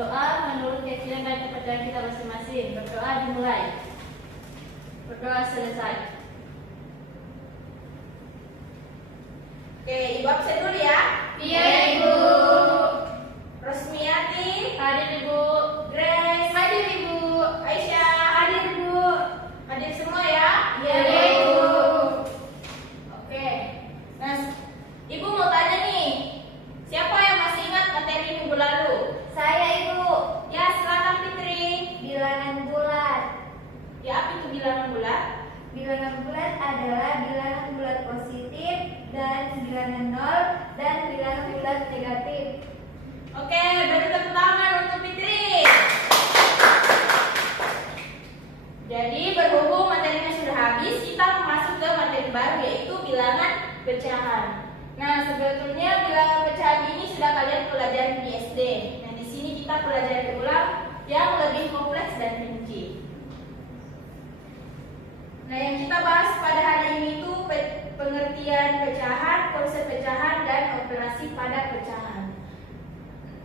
berdoa menurut keyakinan dan kepercayaan kita masing-masing. Berdoa dimulai. Berdoa selesai. Oke, Ibu absen dulu ya. Iya, Ibu. Rosmiati, Hadir, Ibu. Grace, Hadir, Ibu. Aisyah, Hadir, Ibu. hadir semua ya? Iya, Ibu. Oke. Nah, Ibu mau tanya nih, siapa yang masih ingat materi minggu lalu? Saya, Ibu. Ya, silakan Fitri. Bilangan bulat. Ya, apa itu bilangan bulat? Bilangan bulat adalah bilangan bulat positif dan bilangan nol dan bilangan bulat negatif. Oke, beri tepuk tangan untuk Fitri. Jadi berhubung materinya sudah habis, kita masuk ke materi baru yaitu bilangan pecahan. Nah, sebetulnya bilangan pecahan ini sudah kalian pelajari di SD. Nah, di sini kita pelajari ulang yang lebih kompleks dan rinci. Nah, yang kita bahas pada hari ini itu pengertian pecahan, konsep pecahan, dan operasi pada pecahan.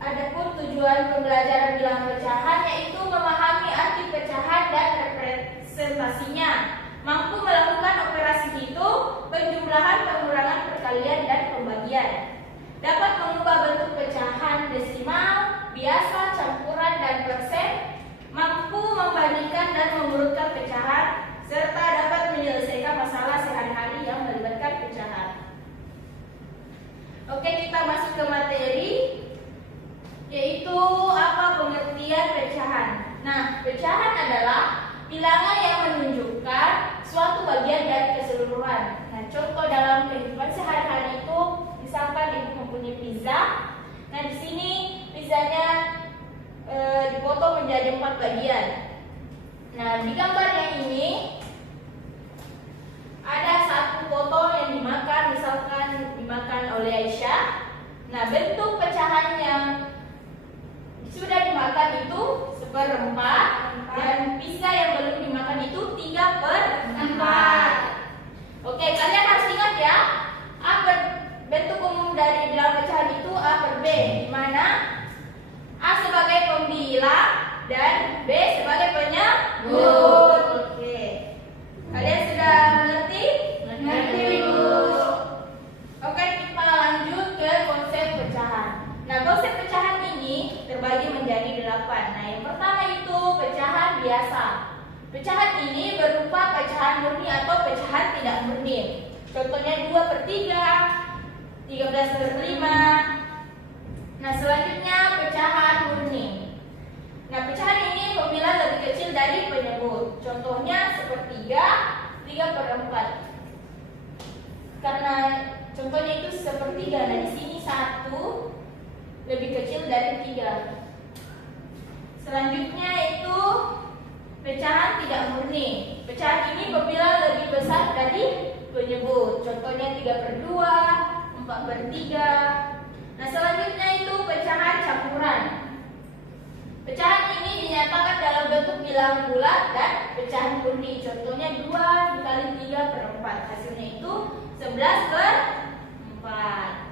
Adapun tujuan pembelajaran bilangan pecahan yaitu memahami arti pecahan dan representasinya, mampu melakukan operasi hitung, penjumlahan, pengurangan, perkalian, dan pembagian, dapat mengubah bentuk pecahan desimal, biasa, campuran, dan persen, mampu membandingkan dan mengurutkan pecahan, serta dapat menyelesaikan masalah sehari-hari yang melibatkan pecahan. Oke, kita masuk ke materi, yaitu apa pengertian pecahan. Nah, pecahan adalah bilangan yang menunjukkan suatu bagian dari keseluruhan. Nah, contoh dalam kehidupan sehari-hari itu, misalkan ibu mempunyai pizza. Nah, di sini pizzanya dipotong menjadi 4 bagian. Nah, di gambar yang ini ada satu potong yang dimakan, misalkan dimakan oleh Aisyah. Nah, bentuk pecahan yang sudah dimakan itu 1/4 dan pizza yang belum dimakan itu 3/4. Oke, kalian harus ingat ya, bentuk umum dari bilangan pecahan itu A per B, di mana A sebagai pembilang dan B sebagai penyebut. Oke, kalian sudah mengerti? Mengerti, Ibu. Oke, kita lanjut ke konsep pecahan. Nah, konsep pecahan ini terbagi menjadi 8. Nah, yang pertama itu pecahan biasa. Pecahan ini berupa pecahan murni atau pecahan tidak murni. Contohnya 2/3, 13/5. Nah, selanjutnya pecahan murni. Nah, pecahan ini pembilang lebih kecil dari penyebut. Contohnya 1/3, 3/4. Karena contohnya itu 1/3. Nah, di sini 1 lebih kecil dari 3. Selanjutnya itu pecahan tidak murni. Pecahan ini pembilang lebih besar dari penyebut. Contohnya 3/2, 4/3. Nah, selanjutnya itu pecahan campuran. Pecahan ini dinyatakan dalam bentuk bilangan bulat dan pecahan murni. Contohnya 2 dikali 3/4. Hasilnya itu 11/4.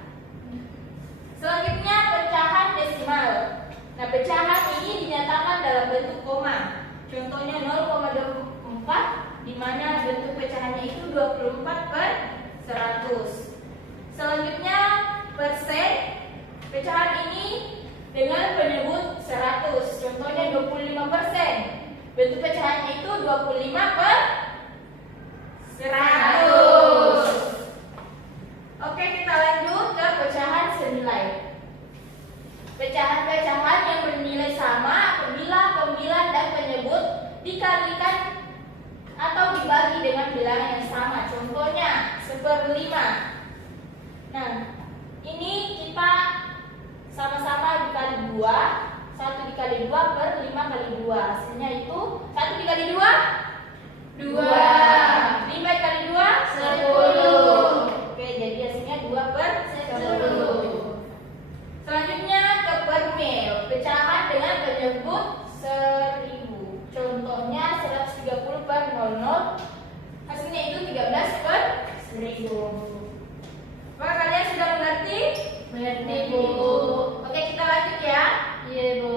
Selanjutnya pecahan desimal. Nah, pecahan ini dinyatakan dalam bentuk koma. Contohnya 0,24, di mana bentuk pecahannya itu 24/100. Selanjutnya persen. Pecahan ini dengan penyebut 100. Contohnya 25%. Bentuk pecahannya itu 25/100. Oke, kita lanjut ke pecahan senilai. Pecahan-pecahan yang bernilai sama apabila pembilang dan penyebut dikalikan atau dibagi dengan bilangan yang sama. Contohnya 1/5. Nah, ini kita sama-sama dikali 2. 1 dikali 2/5/2. Hasilnya itu 1 dikali 2 2. 5 dikali 2 10. Oke, jadi hasilnya 2/10. Selanjutnya ke per-mil. Pecahan dengan penyebut 1000. Contohnya 130/00. Hasilnya itu 13/1000. Apakah kalian sudah mengerti? Mengerti, Bu. Oke, kita lanjut ya. Iya, Bu.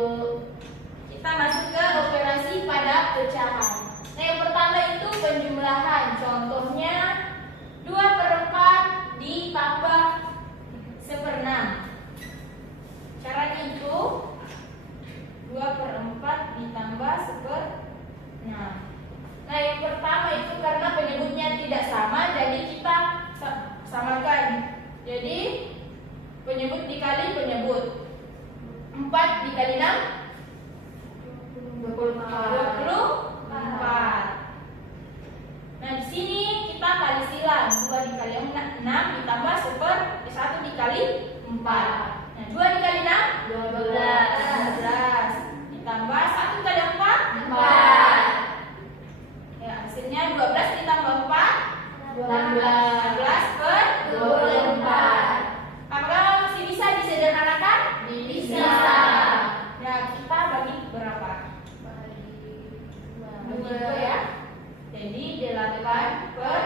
2 ya. Jadi 8 per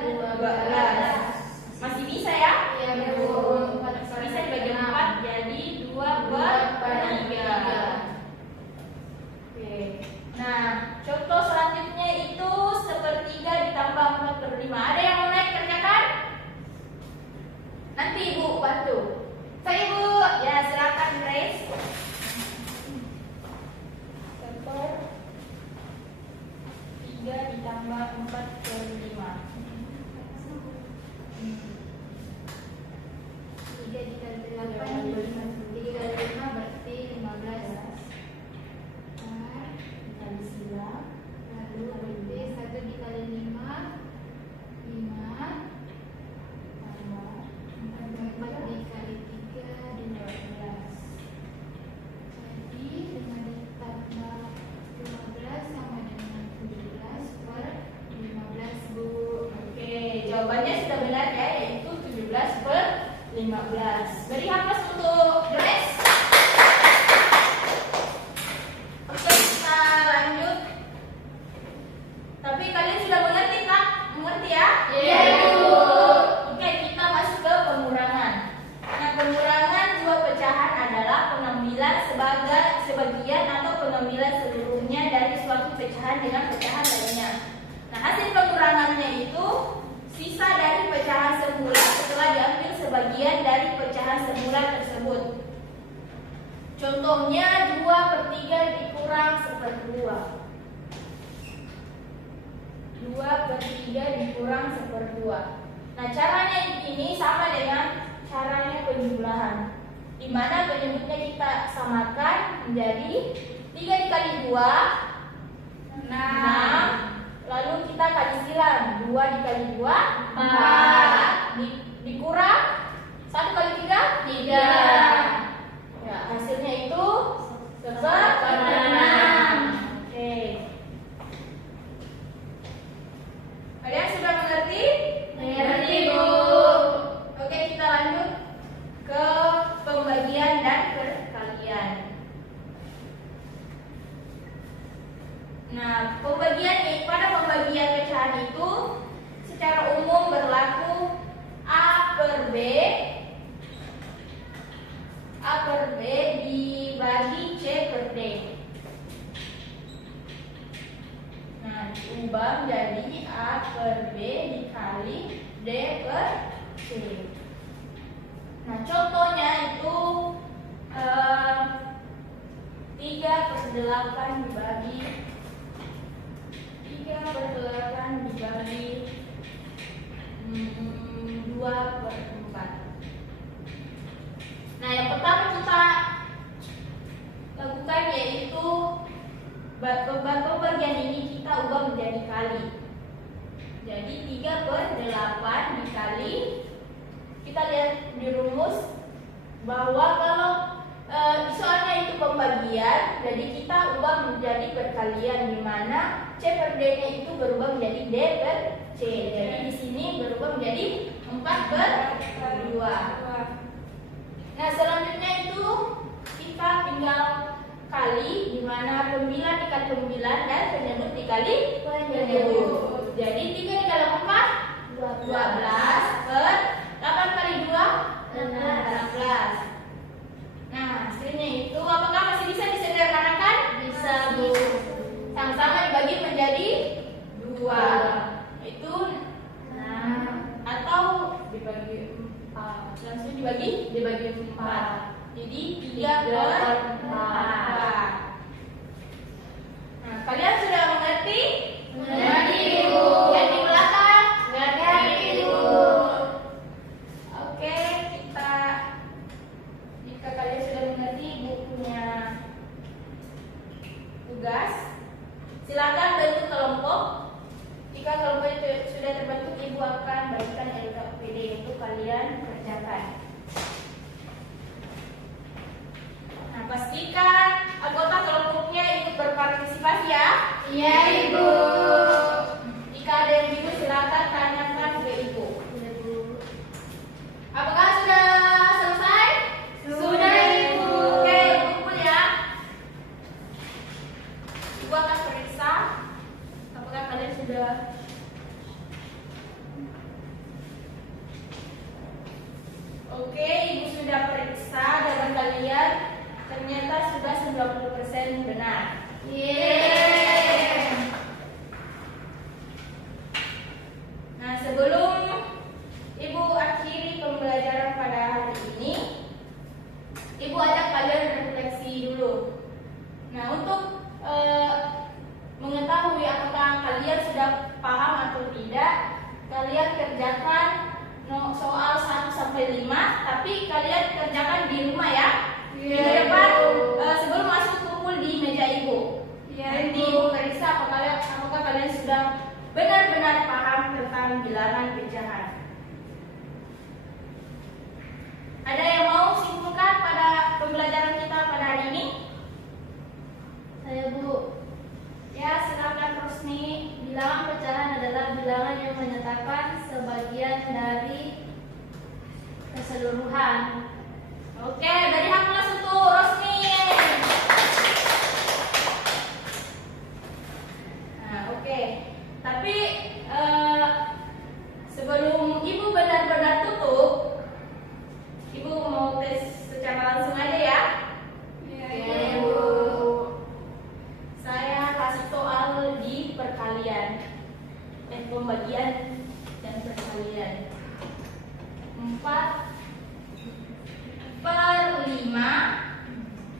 12. Masih bisa ya? Iya, Bu. Masih bisa dibagi 4 jadi 2 per 3. Oke. Nah, contoh selanjutnya itu 1/3 ditambah 4/5. Ada yang mau naik kerjakan? Nanti Ibu bantu. Saya, Bu. Ya, silakan Grace. 1/3 ditambah 4/5. 3 dikali 8, 3 kali 5 berarti 15. Kali silang. Lalu berarti 1 dikali 5, 5. 4 dikali 3, 12. Jadi 5 ditambah 15 sama dengan 17 per 15, Bu. Oke, jawabannya sudah benar ya, yaitu 17 per 15. Beri hapus untuk Grace. Oke, kita lanjut. Tapi kalian sudah mengerti tak? Mengerti ya? Iya, Bu. Oke, kita masuk ke pengurangan. Nah, pengurangan dua pecahan adalah pengambilan sebagian atau pengambilan seluruhnya dari suatu pecahan dengan pecahan lainnya. Nah, hasil pengurangannya itu sisa dari pecahan semula setelah diambil sebagian dari pecahan semula tersebut. Contohnya 2/3 dikurang 1/2. 2/3 dikurang 1/2. Nah, caranya ini sama dengan caranya penjumlahan, di mana penyebutnya kita samakan menjadi 3 dikali 2, 6. Lalu kita kali silang, 2 dikali 2, 4. Dikurang 1 kali 3, 3. Ya, hasilnya itu 1/6. Oke. Kalian sudah mengerti? Mengerti, Bu. Oke, kita lanjut ke pembagian dan perkalian. Nah, pada pembagian pecahan itu secara umum berlaku A per B dibagi C per D. Nah, diubah menjadi A per B dikali D per C. Nah, contohnya itu 3/8 dibagi 2/4. Nah, yang pertama kita lakukan yaitu pembagian ini kita ubah menjadi kali. Jadi 3/8 dikali, kita lihat di rumus bahwa kalau soalnya itu pembagian, jadi kita ubah menjadi perkalian, di mana C per D-nya itu berubah menjadi D per C. Jadi di sini berubah menjadi 4/2. Nah, selanjutnya itu kita tinggal kali, di mana pembilan dikali pembilan dan penyebut dikali penyebut. Jadi 3 dikali 4, 12 per 8 kali 2, 16. Nah, hasilnya itu apakah masih bisa disederhanakan? Bisa, Bu. Sama-sama dibagi menjadi 2. Itu atau dibagi 4. Langsung dibagi 4. Jadi 3/4. Nah, kalian sudah mengerti? Mengerti, Bu. Yang di belakang? Mengerti, Bu. Oke, jika kalian sudah mengerti, Ibu punya tugas. Silakan bentuk kelompok. Jika kelompok itu sudah terbentuk, Ibu akan bagikan LKPD untuk kalian kerjakan. Nah, pastikan anggota kelompoknya ikut berpartisipasi ya. Iya, Ibu. Jika ada yang bingung, silakan tanyakan ke Ibu. Apakah sudah selesai? Sudah, Ibu. Oke, kumpul ya. Ibu akan periksa Apakah kalian sudah? Oke, Ibu sudah periksa jawaban kalian. Ternyata sudah 90% benar. Yeay. Nah, sebelum Ibu akhiri pembelajaran pada hari ini, Ibu ajak kalian refleksi dulu. Nah, untuk mengetahui apakah kalian sudah paham atau tidak, kalian kerjakan soal 1 sampai 5, tapi kalian kerjakan di rumah ya. Di depan sebelum masuk kumpul di meja Ibu. Nanti Ibu periksa apakah kalian sudah benar-benar paham tentang bilangan pecahan. Ada yang mau simpulkan pada pembelajaran kita pada hari ini? Saya Bu. Ya, silakan Rosni. Bilangan pecahan adalah bilangan yang menyatakan sebagian dari keseluruhan. Oke, dari hak kelas untuk Rosni. Nah, oke. Tapi sebelum Ibu benar-benar tutup, Ibu mau tes secara langsung aja ya. Iya, Bu. Saya kasih soal di perkalian, pembagian dan perkalian. 4/5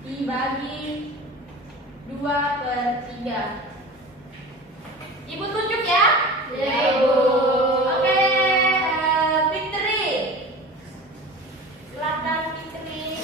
dibagi 2/3. Ibu tunjuk ya. Ya, Ibu. Oke, Fitri. Silakan Fitri.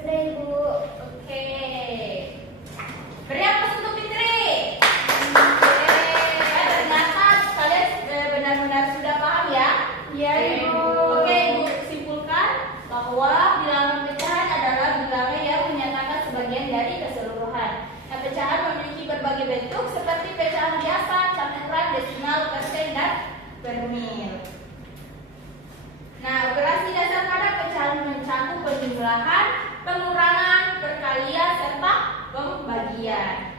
Sudah Ibu. Oke. Beri aplaus untuk Fitri. Ternyata kalian benar-benar sudah paham ya? Iya, Ibu. Oke, Ibu simpulkan bahwa bilangan pecahan adalah bilangan yang menyatakan sebagian dari keseluruhan. Nah, pecahan memiliki berbagai bentuk seperti pecahan biasa, campuran, desimal, persen, dan permil. Nah, operasi dasar pada pecahan mencakup penjumlahan, pengurangan, perkalian, serta pembagian.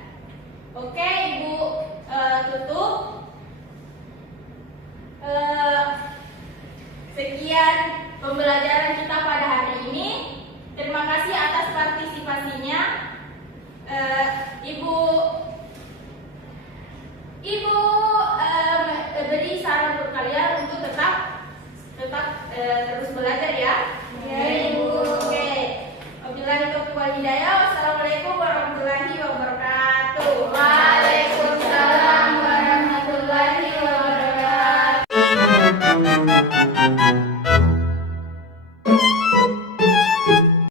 Oke, Ibu tutup. Sekian pembelajaran kita pada hari ini. Terima kasih atas partisipasinya. Ibu beri saran untuk kalian untuk tetap terus belajar ya.